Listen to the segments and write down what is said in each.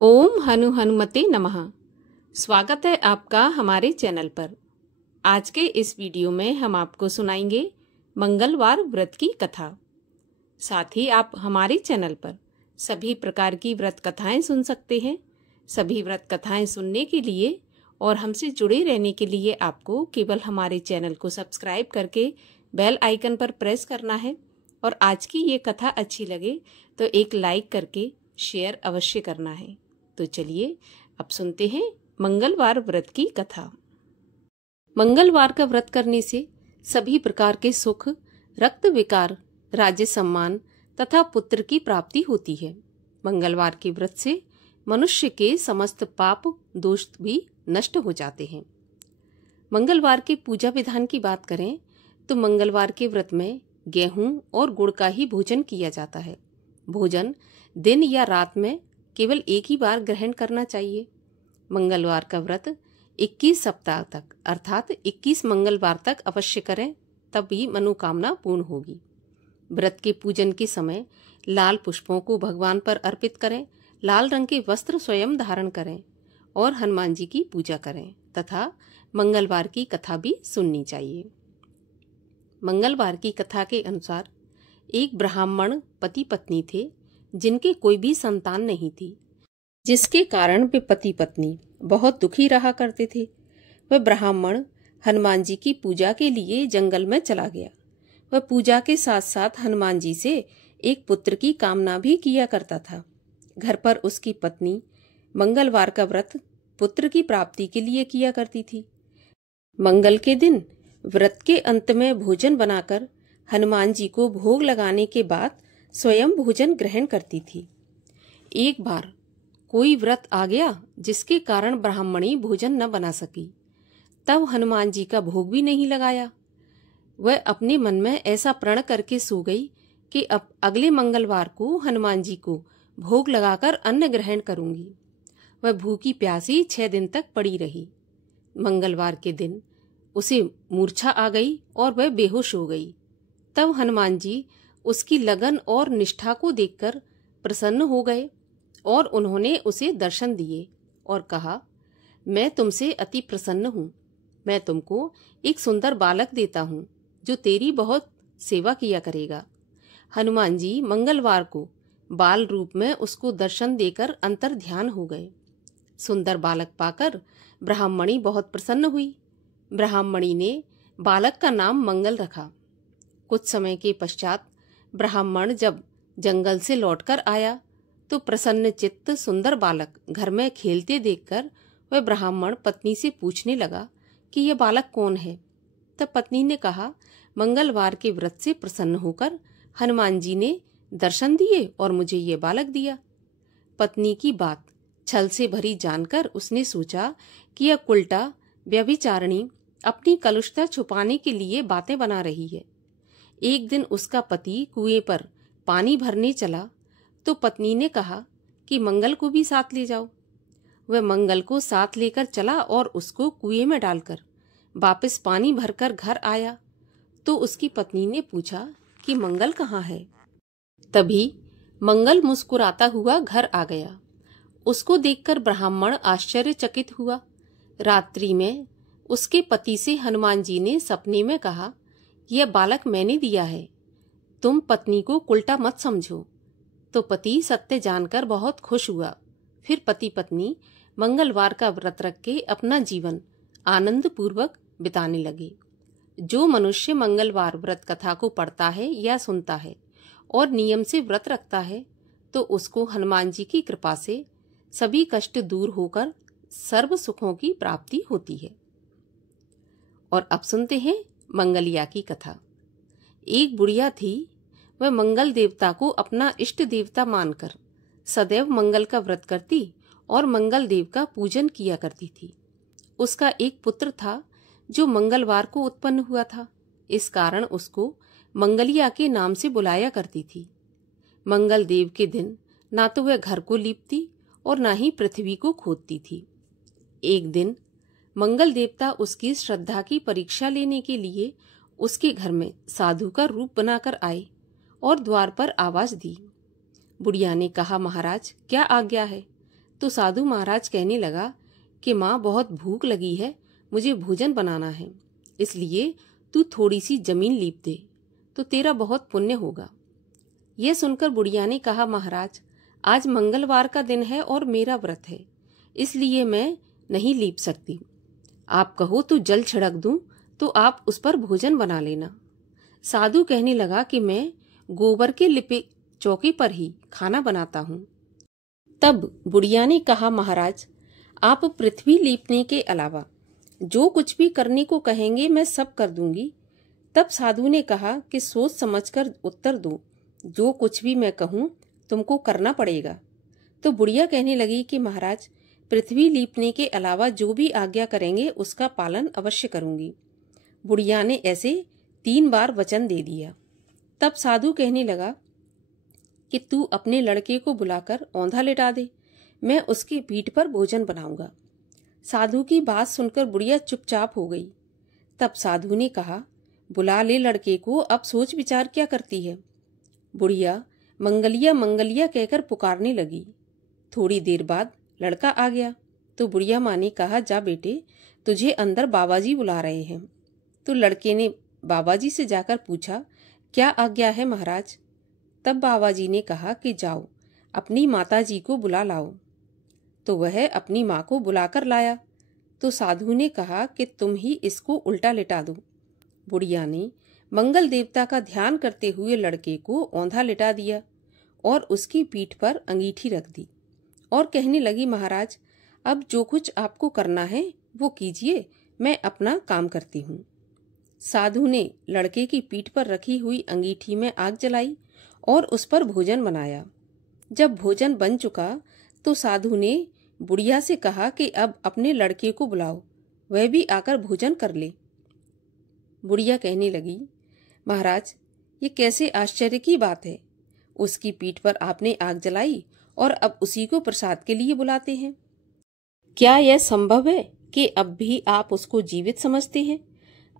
ओम हनु हनुमते नमः। स्वागत है आपका हमारे चैनल पर। आज के इस वीडियो में हम आपको सुनाएंगे मंगलवार व्रत की कथा। साथ ही आप हमारे चैनल पर सभी प्रकार की व्रत कथाएं सुन सकते हैं। सभी व्रत कथाएं सुनने के लिए और हमसे जुड़े रहने के लिए आपको केवल हमारे चैनल को सब्सक्राइब करके बेल आइकन पर प्रेस करना है और आज की ये कथा अच्छी लगे तो एक लाइक करके शेयर अवश्य करना है। तो चलिए अब सुनते हैं मंगलवार व्रत की कथा। मंगलवार का व्रत करने से सभी प्रकार के सुख, रक्त विकार, राज्य सम्मान तथा पुत्र की प्राप्ति होती है। मंगलवार के व्रत से मनुष्य के समस्त पाप दोष भी नष्ट हो जाते हैं। मंगलवार के पूजा विधान की बात करें तो मंगलवार के व्रत में गेहूं और गुड़ का ही भोजन किया जाता है। भोजन दिन या रात में केवल एक ही बार ग्रहण करना चाहिए। मंगलवार का व्रत 21 सप्ताह तक अर्थात 21 मंगलवार तक अवश्य करें, तभी मनोकामना पूर्ण होगी। व्रत के पूजन के समय लाल पुष्पों को भगवान पर अर्पित करें, लाल रंग के वस्त्र स्वयं धारण करें और हनुमान जी की पूजा करें तथा मंगलवार की कथा भी सुननी चाहिए। मंगलवार की कथा के अनुसार एक ब्राह्मण पति पत्नी थे जिनके कोई भी संतान नहीं थी, जिसके कारण वे पति पत्नी बहुत दुखी रहा करते थे। वह ब्राह्मण हनुमान जी की पूजा के लिए जंगल में चला गया। वह पूजा के साथ साथ हनुमान जी से एक पुत्र की कामना भी किया करता था। घर पर उसकी पत्नी मंगलवार का व्रत पुत्र की प्राप्ति के लिए किया करती थी। मंगल के दिन व्रत के अंत में भोजन बनाकर हनुमान जी को भोग लगाने के बाद स्वयं भोजन ग्रहण करती थी। एक बार कोई व्रत आ गया जिसके कारण ब्राह्मणी भोजन न बना सकी। तब हनुमान जी का भोग भी नहीं लगाया। वह अपने मन में ऐसा प्रण करके सो गई कि अब अगले मंगलवार को हनुमान जी को भोग लगाकर अन्न ग्रहण करूंगी। वह भूखी प्यासी 6 दिन तक पड़ी रही। मंगलवार के दिन उसे मूर्छा आ गई और वह बेहोश हो गई। तब हनुमान जी उसकी लगन और निष्ठा को देखकर प्रसन्न हो गए और उन्होंने उसे दर्शन दिए और कहा, मैं तुमसे अति प्रसन्न हूँ। मैं तुमको एक सुंदर बालक देता हूँ जो तेरी बहुत सेवा किया करेगा। हनुमान जी मंगलवार को बाल रूप में उसको दर्शन देकर अंतर ध्यान हो गए। सुंदर बालक पाकर ब्राह्मणी बहुत प्रसन्न हुई। ब्राह्मणी ने बालक का नाम मंगल रखा। कुछ समय के पश्चात ब्राह्मण जब जंगल से लौटकर आया तो प्रसन्न चित्त सुंदर बालक घर में खेलते देखकर वह ब्राह्मण पत्नी से पूछने लगा कि यह बालक कौन है। तब पत्नी ने कहा, मंगलवार के व्रत से प्रसन्न होकर हनुमान जी ने दर्शन दिए और मुझे ये बालक दिया। पत्नी की बात छल से भरी जानकर उसने सोचा कि यह कुलटा व्यभिचारिणी अपनी कलुषता छुपाने के लिए बातें बना रही है। एक दिन उसका पति कुएं पर पानी भरने चला तो पत्नी ने कहा कि मंगल को भी साथ ले जाओ। वह मंगल को साथ लेकर चला और उसको कुएं में डालकर वापस पानी भरकर घर आया तो उसकी पत्नी ने पूछा कि मंगल कहाँ है। तभी मंगल मुस्कुराता हुआ घर आ गया। उसको देखकर ब्राह्मण आश्चर्यचकित हुआ। रात्रि में उसके पति से हनुमान जी ने सपने में कहा, यह बालक मैंने दिया है, तुम पत्नी को उल्टा मत समझो। तो पति सत्य जानकर बहुत खुश हुआ। फिर पति पत्नी मंगलवार का व्रत रख के अपना जीवन आनंद पूर्वक बिताने लगे। जो मनुष्य मंगलवार व्रत कथा को पढ़ता है या सुनता है और नियम से व्रत रखता है तो उसको हनुमान जी की कृपा से सभी कष्ट दूर होकर सर्व सुखों की प्राप्ति होती है। और अब सुनते हैं मंगलिया की कथा। एक बुढ़िया थी। वह मंगल देवता को अपना इष्ट देवता मानकर सदैव मंगल का व्रत करती और मंगल देव का पूजन किया करती थी। उसका एक पुत्र था जो मंगलवार को उत्पन्न हुआ था। इस कारण उसको मंगलिया के नाम से बुलाया करती थी। मंगल देव के दिन ना तो वह घर को लीपती और ना ही पृथ्वी को खोदती थी। एक दिन मंगल देवता उसकी श्रद्धा की परीक्षा लेने के लिए उसके घर में साधु का रूप बनाकर आए और द्वार पर आवाज दी। बुढ़िया ने कहा, महाराज क्या आज्ञा है। तो साधु महाराज कहने लगा कि माँ बहुत भूख लगी है, मुझे भोजन बनाना है, इसलिए तू थोड़ी सी जमीन लीप दे तो तेरा बहुत पुण्य होगा। यह सुनकर बुढ़िया ने कहा, महाराज आज मंगलवार का दिन है और मेरा व्रत है, इसलिए मैं नहीं लीप सकती। आप कहो तो जल छिड़क दूं तो आप उस पर भोजन बना लेना। साधु कहने लगा कि मैं गोबर के लिपे चौकी पर ही खाना बनाता हूँ। तब बुढ़िया ने कहा, महाराज आप पृथ्वी लीपने के अलावा जो कुछ भी करने को कहेंगे मैं सब कर दूंगी। तब साधु ने कहा कि सोच समझकर उत्तर दो, जो कुछ भी मैं कहूँ तुमको करना पड़ेगा। तो बुढ़िया कहने लगी कि महाराज पृथ्वी लीपने के अलावा जो भी आज्ञा करेंगे उसका पालन अवश्य करूंगी। बुढ़िया ने ऐसे 3 बार वचन दे दिया। तब साधु कहने लगा कि तू अपने लड़के को बुलाकर औंधा लिटा दे, मैं उसकी पीठ पर भोजन बनाऊंगा। साधु की बात सुनकर बुढ़िया चुपचाप हो गई। तब साधु ने कहा, बुला ले लड़के को, अब सोच विचार क्या करती है। बुढ़िया मंगलिया मंगलिया कहकर पुकारने लगी। थोड़ी देर बाद लड़का आ गया तो बुढ़िया माँ ने कहा, जा बेटे तुझे अंदर बाबाजी बुला रहे हैं। तो लड़के ने बाबाजी से जाकर पूछा, क्या आज्ञा है महाराज। तब बाबाजी ने कहा कि जाओ अपनी माताजी को बुला लाओ। तो वह अपनी माँ को बुलाकर लाया। तो साधु ने कहा कि तुम ही इसको उल्टा लिटा दो। बुढ़िया ने मंगल देवता का ध्यान करते हुए लड़के को औंधा लिटा दिया और उसकी पीठ पर अंगीठी रख दी और कहने लगी, महाराज अब जो कुछ आपको करना है वो कीजिए, मैं अपना काम करती हूँ। साधु ने लड़के की पीठ पर रखी हुई अंगीठी में आग जलाई और उस पर भोजन बनाया। जब भोजन बन चुका तो साधु ने बुढ़िया से कहा कि अब अपने लड़के को बुलाओ, वह भी आकर भोजन कर ले। बुढ़िया कहने लगी, महाराज ये कैसे आश्चर्य की बात है, उसकी पीठ पर आपने आग जलाई और अब उसी को प्रसाद के लिए बुलाते हैं। क्या यह संभव है कि अब भी आप उसको जीवित समझते हैं?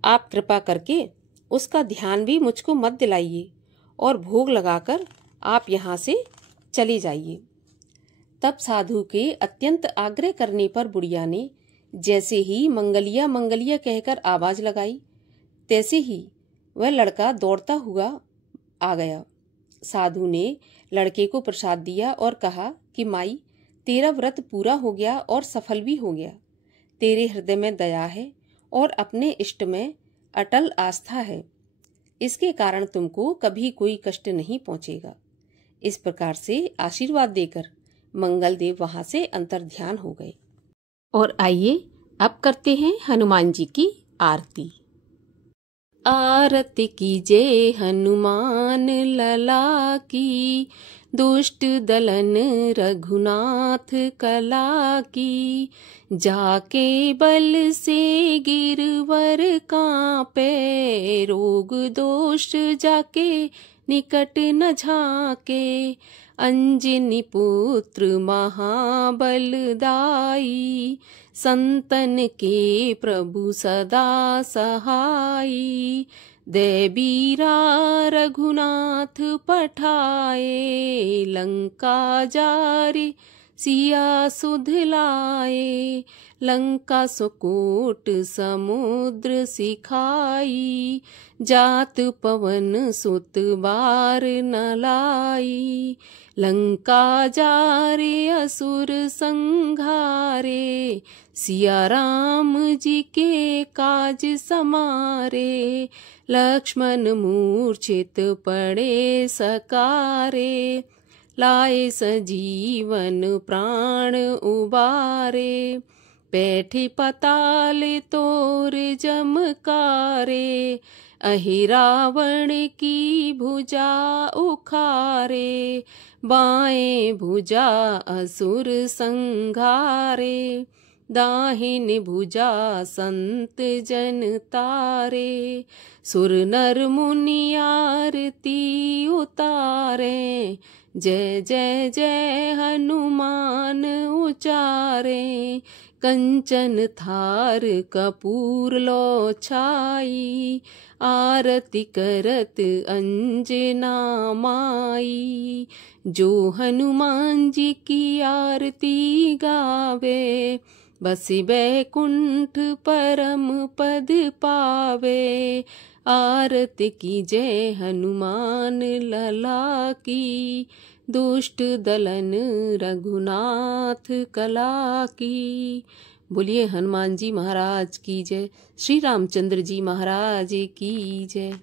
आप कृपा करके उसका ध्यान भी मुझको मत दिलाइए और भोग लगाकर आप यहाँ से चले जाइए। तब साधु के अत्यंत आग्रह करने पर बुढ़िया ने जैसे ही मंगलिया मंगलिया कहकर आवाज लगाई, तैसे ही वह लड़का दौड़ता हुआ आ गया। साधु ने लड़के को प्रसाद दिया और कहा कि माई तेरा व्रत पूरा हो गया और सफल भी हो गया। तेरे हृदय में दया है और अपने इष्ट में अटल आस्था है, इसके कारण तुमको कभी कोई कष्ट नहीं पहुंचेगा। इस प्रकार से आशीर्वाद देकर मंगल देव वहां से अंतर्ध्यान हो गए। और आइए अब करते हैं हनुमान जी की आरती। आरती कीजे हनुमान लला की, दुष्ट दलन रघुनाथ कला की। जाके बल से गिरवर कांपे, रोग दोष जाके निकट न झाके। अंजनी पुत्र महाबलदाई, संतन के प्रभु सदा सहाई। दे बीरा रघुनाथ पठाए, लंका जारे सिया सुध लाए। लंका सुकोट समुद्र सिखाई, जात पवन सुत बार न लाई। लंका जारे असुर संघारे, सिया राम जी के काज समारे। लक्ष्मण मूर्छित पड़े सकारे, लाए सजीवन प्राण उबारे। बैठे पताल तोर जमकारे, अहि रावण की भुजा उखारे। बाएं भुजा असुर संघारे, दाहिने भुजा संत जन तारे। सुर नर मुनि आरती उतारे, जय जय जय हनुमान उचारे, कंचन थार कपूर लो छाई, आरती करत अंजना माई। जो हनुमान जी की आरती गावे, बसी बैकुंठ परम पद पावे। आरती की जय हनुमान लला की, दुष्ट दलन रघुनाथ कला की। बोलिए हनुमान जी महाराज की जय, श्री रामचंद्र जी महाराज की जय।